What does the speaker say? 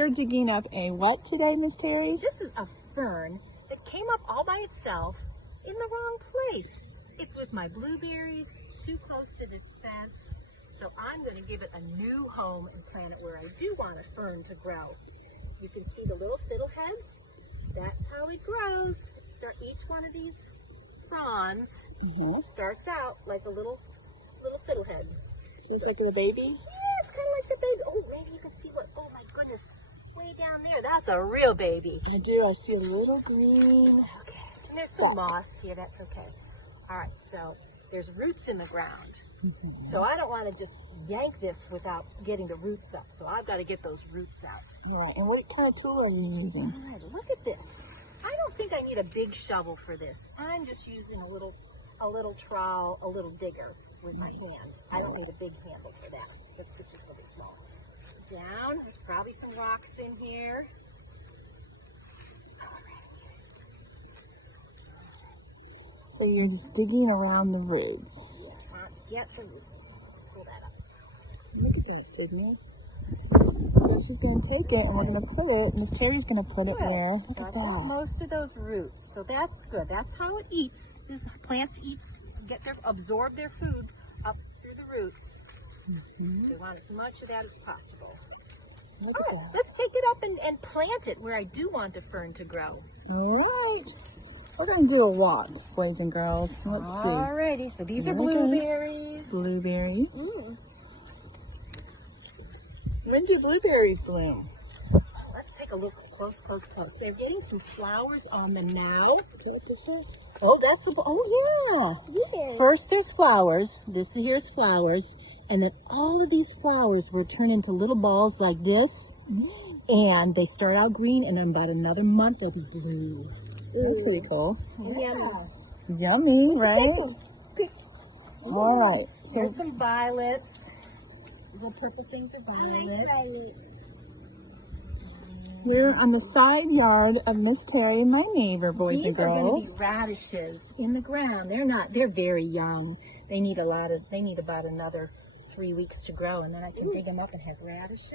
You're digging up a what today, Miss Terry? This is a fern that came up all by itself in the wrong place. It's with my blueberries too close to this fence, so I'm going to give it a new home and plant it where I do want a fern to grow. You can see the little fiddleheads. That's how it grows. Each one of these fronds starts out like a little fiddlehead. Looks like a baby? Yeah, it's kind of like the baby. Oh, maybe you can see what, oh my goodness, way down there. That's a real baby. I do. I see a little green. Okay, and there's some moss here. That's okay. All right, so there's roots in the ground. So I don't want to just yank this without getting the roots up. So I've got to get those roots out. Right, and what kind of tool are you using? All right, look at this. I don't think I need a big shovel for this. I'm just using a little trowel, a little digger with my hand. I don't need a big handle for that. This picture's really small. Down, there's probably some rocks in here. So you're just digging around the roots. Get the roots. Let's pull that up. Look at that, Sydney. So she's going to take it and we're going to put it, Miss Terry's going to put it there. Look So at I've got that. most of those roots. So that's good. That's how it eats. These plants absorb their food up through the roots. We want as much of that as possible. Look All at right, that. let's take it up and plant it where I do want the fern to grow. All right. We're going to do a walk, boys and girls. Let's see. Alrighty, so these are Okay. blueberries. Blueberries. When do blueberries bloom? Let's take a look close. They're getting some flowers on them now. This is? Oh, yeah. First there's flowers. This here's flowers. And then all of these flowers will turn into little balls like this. And they start out green, and in about another month they'll be blue. That's pretty cool. Yeah. Yummy, right? All right. So Here's some violets. Little purple things are violets. we're on the side yard of Miss Terry, my neighbor, boys These and are going girls. to be radishes in the ground. They're very young. They need about another 3 weeks to grow, and then I can dig them up and have radishes.